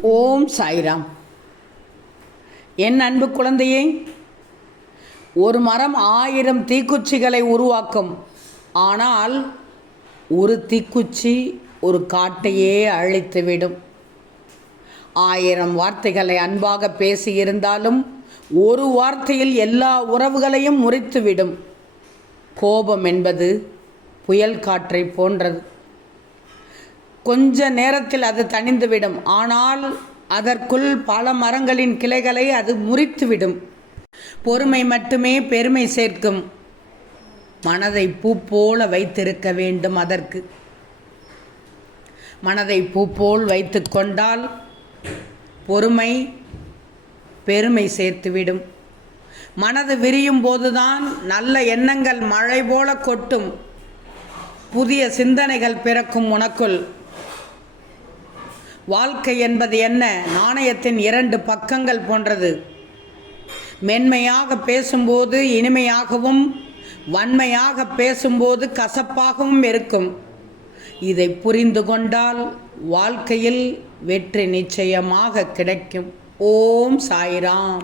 ஓம் சாய்ராம். என் அன்பு குழந்தையே ஒரு மரம் ஆயிரம் தீக்குச்சிகளை உருவாக்கும். ஆனால் ஒரு தீக்குச்சி ஒரு காட்டையே அழித்துவிடும். ஆயிரம் வார்த்தைகளை அன்பாக பேசியிருந்தாலும் ஒரு வார்த்தையில் எல்லா உறவுகளையும் முறித்துவிடும். கோபம் என்பது புயல் காற்றை போன்றது. கொஞ்ச நேரத்தில் அது தணிந்துவிடும். ஆனால் அதற்குள் பல மரங்களின் கிளைகளை அது முறித்துவிடும். பொறுமை மட்டுமே பெருமை சேர்க்கும். மனதை பூ போல வைத்திருக்க வேண்டும் அதற்கு. மனதை பூ போல் வைத்து கொண்டால் பொறுமை பெருமை சேர்த்துவிடும். மனது விரியும் போதுதான் நல்ல எண்ணங்கள் மழை போல கொட்டும். புதிய சிந்தனைகள் பிறக்கும் உனக்குள். வாழ்க்கை என்பது என்ன? நாணயத்தின் இரண்டு பக்கங்கள் போன்றது. மென்மையாக பேசும்போது இனிமையாகவும் வன்மையாக பேசும்போது கசப்பாகவும் இருக்கும். இதை புரிந்து கொண்டால் வாழ்க்கையில் வெற்றி நிச்சயமாக கிடைக்கும். ஓம் சாய்ராம்.